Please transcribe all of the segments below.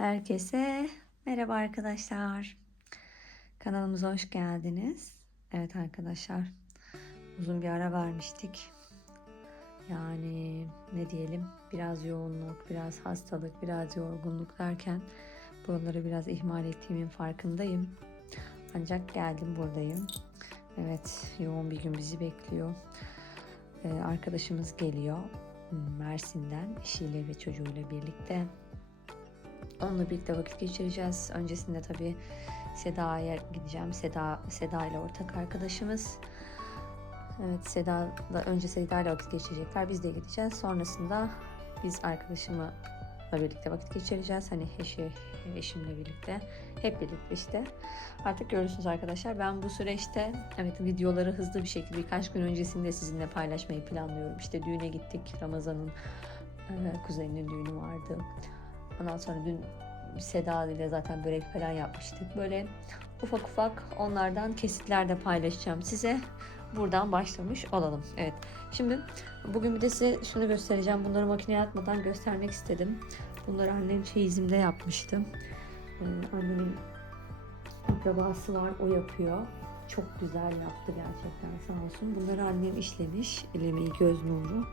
Herkese merhaba arkadaşlar. Kanalımıza hoş geldiniz. Evet arkadaşlar. Uzun bir ara vermiştik. Yani ne diyelim biraz yoğunluk, biraz hastalık, biraz yorgunluk derken buraları biraz ihmal ettiğimin farkındayım. Ancak geldim buradayım. Evet yoğun bir gün bizi bekliyor. Ee, arkadaşımız geliyor Mersin'den eşiyle ve çocuğuyla birlikte. Onunla birlikte vakit geçireceğiz. Öncesinde tabii Seda'ya gideceğim. Seda, Seda ile ortak arkadaşımız. Evet Seda'la önce Seda ile vakit geçirecekler. Biz de gideceğiz. Sonrasında biz arkadaşımla birlikte vakit geçireceğiz. Hani eşi, eşimle birlikte. Hep birlikte işte. Artık görürsünüz arkadaşlar. Ben bu süreçte evet videoları hızlı bir şekilde birkaç gün öncesinde sizinle paylaşmayı planlıyorum. İşte düğüne gittik. Ramazan'ın e, kuzeninin düğünü vardı. Ondan sonra dün Seda ile zaten börek falan yapmıştık. Böyle ufak ufak onlardan kesitler de paylaşacağım size. Buradan başlamış olalım. Evet. Şimdi bugün bir de size şunu göstereceğim. Bunları makineye atmadan göstermek istedim. Bunları annem çeyizimde yapmıştım. Ee, annemin akrabası var. O yapıyor. Çok güzel yaptı gerçekten sağ olsun. Bunları annem işlemiş. El emeği göz nuru.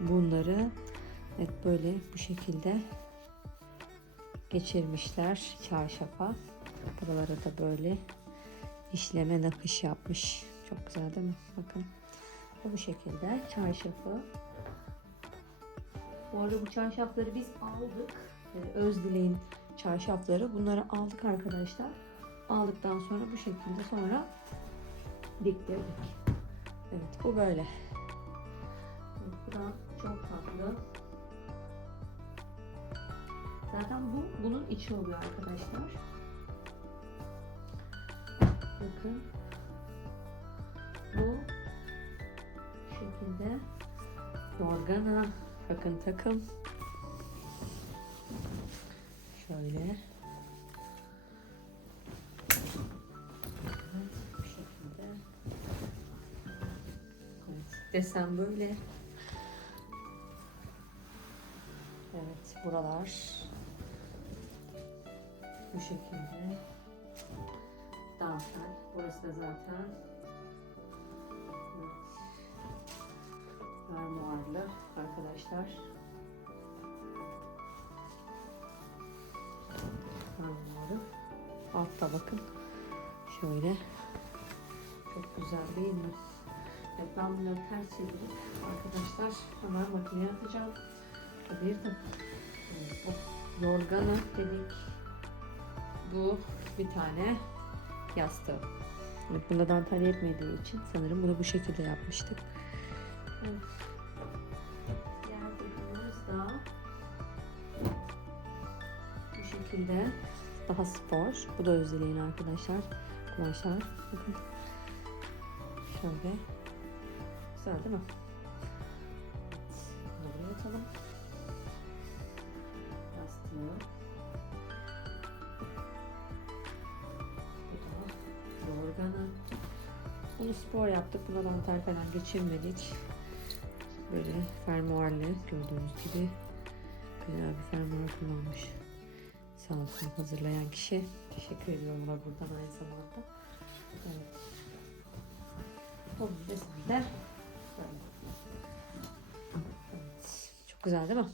Bunları evet böyle bu şekilde geçirmişler çarşafa. Buralara da böyle işleme nakış yapmış. Çok güzel değil mi? Bakın. Bu şekilde çarşafı. Bu arada bu çarşafları biz aldık. Ee, Özdileğin çarşafları. Bunları aldık arkadaşlar. Aldıktan sonra bu şekilde sonra diktirdik. Evet bu böyle. Evet, bunun içi oluyor arkadaşlar. Bakın. Bu şekilde yorgana takın takım. Şöyle. Desen böyle. Evet, buralar bu şekilde. Dantel. Burası da zaten fermuarlı arkadaşlar. Fermuarı. Altta bakın. Şöyle. Çok güzel değil mi? Evet, ben bunları ters çevirip arkadaşlar hemen makineye atacağım. Bir de evet, yorganı dedik. Bu bir tane yastığı. Evet, bunda dantel yetmediği için sanırım bunu bu şekilde yapmıştık. Evet. Diğer da bu şekilde daha spor. Bu da özleyin arkadaşlar. Kumaşlar. Şöyle. Güzel değil mi? Bunu atalım. Yaptık. Buna dantel falan geçirmedik. Böyle fermuarlı gördüğünüz gibi güzel bir fermuar kullanmış. Sağ olsun hazırlayan kişi. Teşekkür ediyorum ona buradan aynı zamanda. Evet. Onun. Evet. Çok güzel değil mi?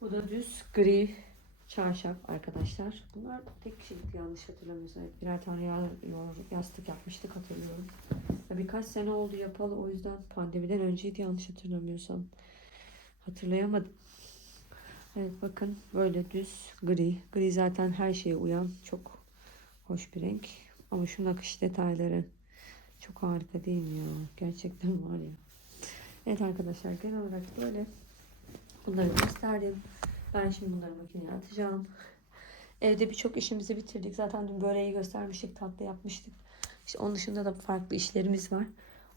Bu da düz gri çarşaf arkadaşlar. Bunlar tek kişilik yanlış hatırlamıyorsam. Evet, birer tane yastık yapmıştık hatırlıyorum. Birkaç sene oldu yapalı o yüzden pandemiden önceydi yanlış hatırlamıyorsam. Hatırlayamadım. Evet bakın böyle düz gri. Gri zaten her şeye uyan çok hoş bir renk. Ama şu nakış detayları çok harika değil mi ya? Gerçekten var ya. Evet arkadaşlar genel olarak böyle bunları gösterdim. Ben şimdi bunları makineye atacağım. Evde birçok işimizi bitirdik. Zaten dün böreği göstermiştik, tatlı yapmıştık. İşte onun dışında da farklı işlerimiz var.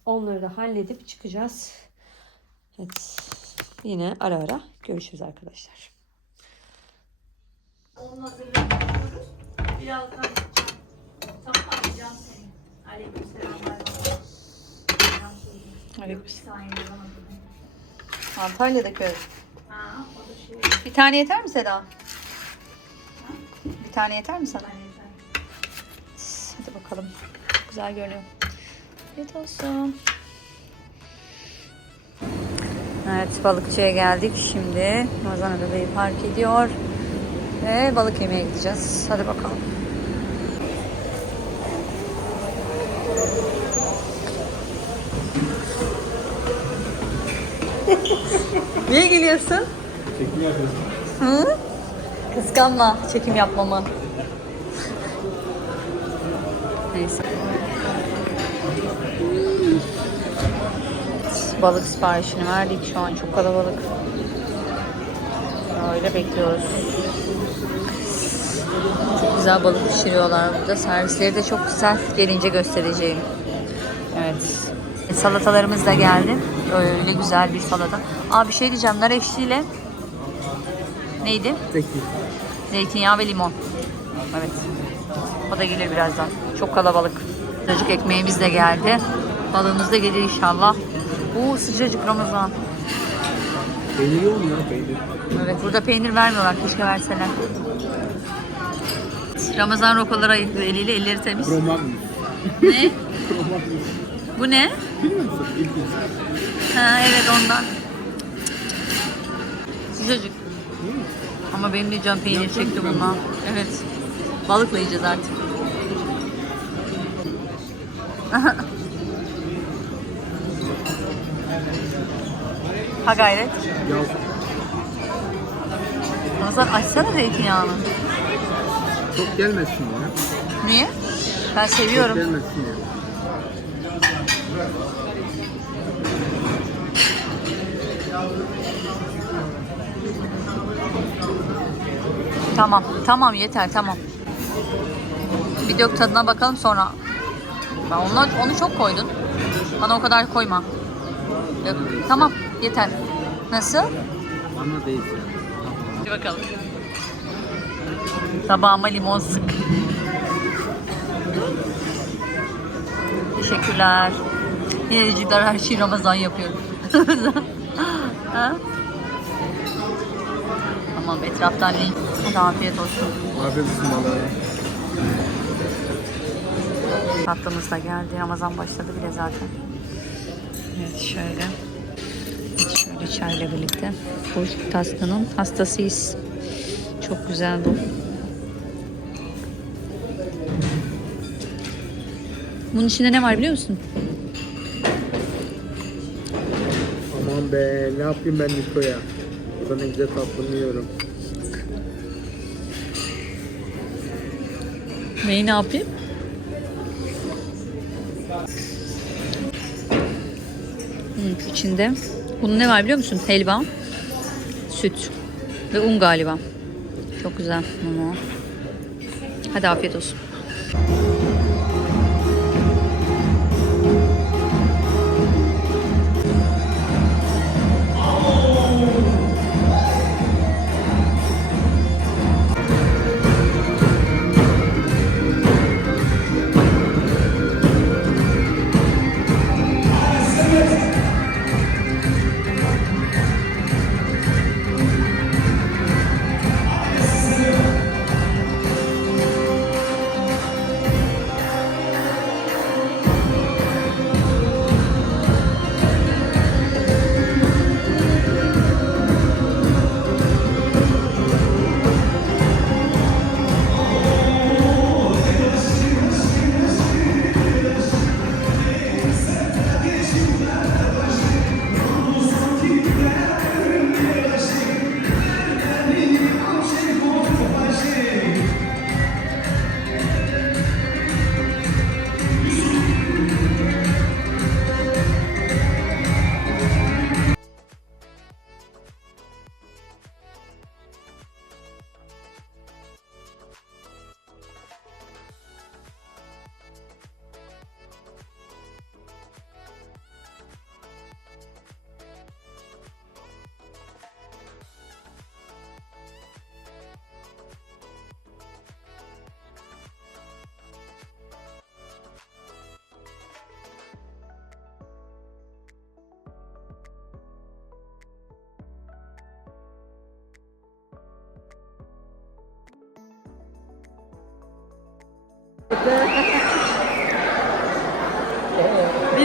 Onları da halledip çıkacağız. Evet. Yine ara ara görüşürüz arkadaşlar. Onun hazırlığını yapıyoruz. Birazdan tamam arayacağım seni. Aleykümselam. Aleykümselam. Bir saniye Bir tane yeter mi Seda? Bir tane yeter mi sana? Hadi bakalım. Güzel görünüyor. Afiyet olsun. Evet balıkçıya geldik. Şimdi Ramazan arabayı park ediyor. Ve balık yemeye gideceğiz. Hadi bakalım. Niye geliyorsun? Çekim yapıyorsun. Hı? Kıskanma çekim yapmamı. Neyse. Balık siparişini verdik şu an çok kalabalık. Öyle bekliyoruz. Çok güzel balık pişiriyorlar burada. Servisleri de çok güzel. Gelince göstereceğim. Evet. Salatalarımız da geldi. Öyle güzel bir salata. Aa bir şey diyeceğim. Nar ekşiyle neydi? Peki. Zeytinyağı ve limon. Evet. O da gelir birazdan. Çok kalabalık. Sıcacık ekmeğimiz de geldi. Balığımız da gelir inşallah. Oo sıcacık Ramazan. Peynir yok mu ya peynir? Evet burada peynir vermiyorlar. Keşke verseler. Ramazan rokaları ayıklıyor eliyle. Elleri temiz. Roman. ne? Roman. Bu ne? Bilmiyor musun? İlk Ha evet ondan. Sıcacık. Ama benim de can peynir çekti bundan. Evet. Balıkla yiyeceğiz artık. ha gayret. Ya Ramazan açsana zeytinyağını. çok gelmesin ya. Niye? Ben Çok seviyorum. gelmesin ya. Tamam. Tamam yeter tamam. Bir dök tadına bakalım sonra. Ben onu, onu çok koydun. Bana o kadar koyma. Dök. Tamam yeter. Nasıl? Ama değil. Hadi bakalım. Tabağıma limon sık. Teşekkürler. Yine de her şeyi Ramazan yapıyor. ha? Tamam etraftan değil. Hadi afiyet olsun. Afiyet olsun balığa. Tatlımız da geldi. Ramazan başladı bile zaten. Evet şöyle. Şöyle çayla birlikte. Bu tatlının hastasıyız. Çok güzel bu. Bunun içinde ne var biliyor musun? Aman be ne yapayım ben Niko'ya. Burada güzel tatlımı yiyorum. Neyi ne yapayım? Hmm, içinde. Bunun ne var biliyor musun? Helva, süt ve un galiba. Çok güzel. Hadi afiyet olsun.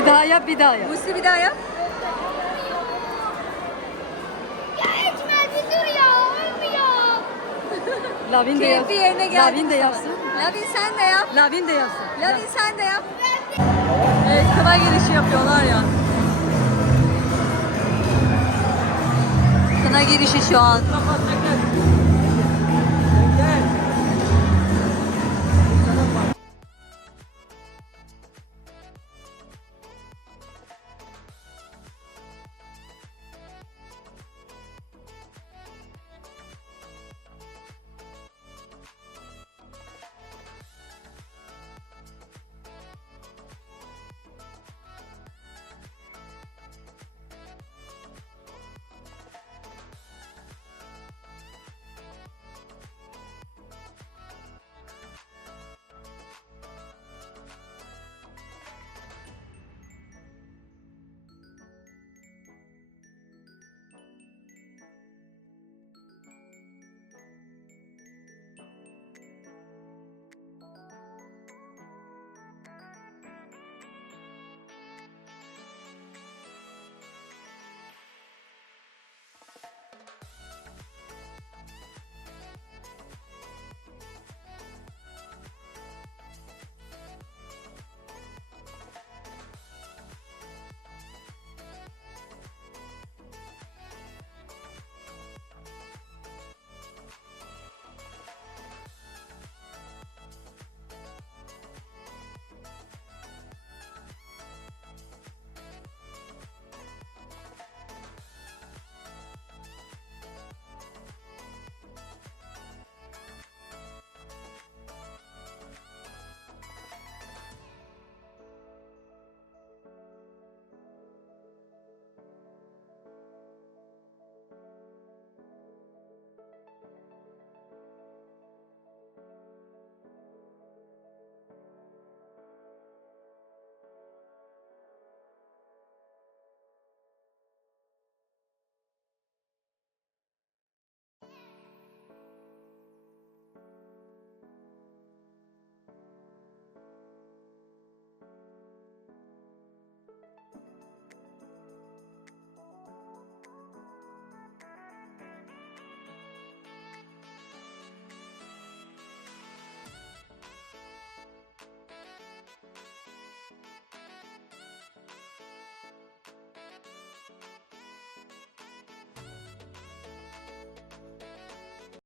Bir daha yap, bir daha yap. Buse bir daha yap. Ya Ecmel bir dur ya olmuyor. Lavin de Keyfi yap. yerine geldi. Lavin de yapsın. Lavin sen de yap. Lavin de yapsın. Lavin sen de yap. Evet kına girişi yapıyorlar ya. Kına girişi şu an.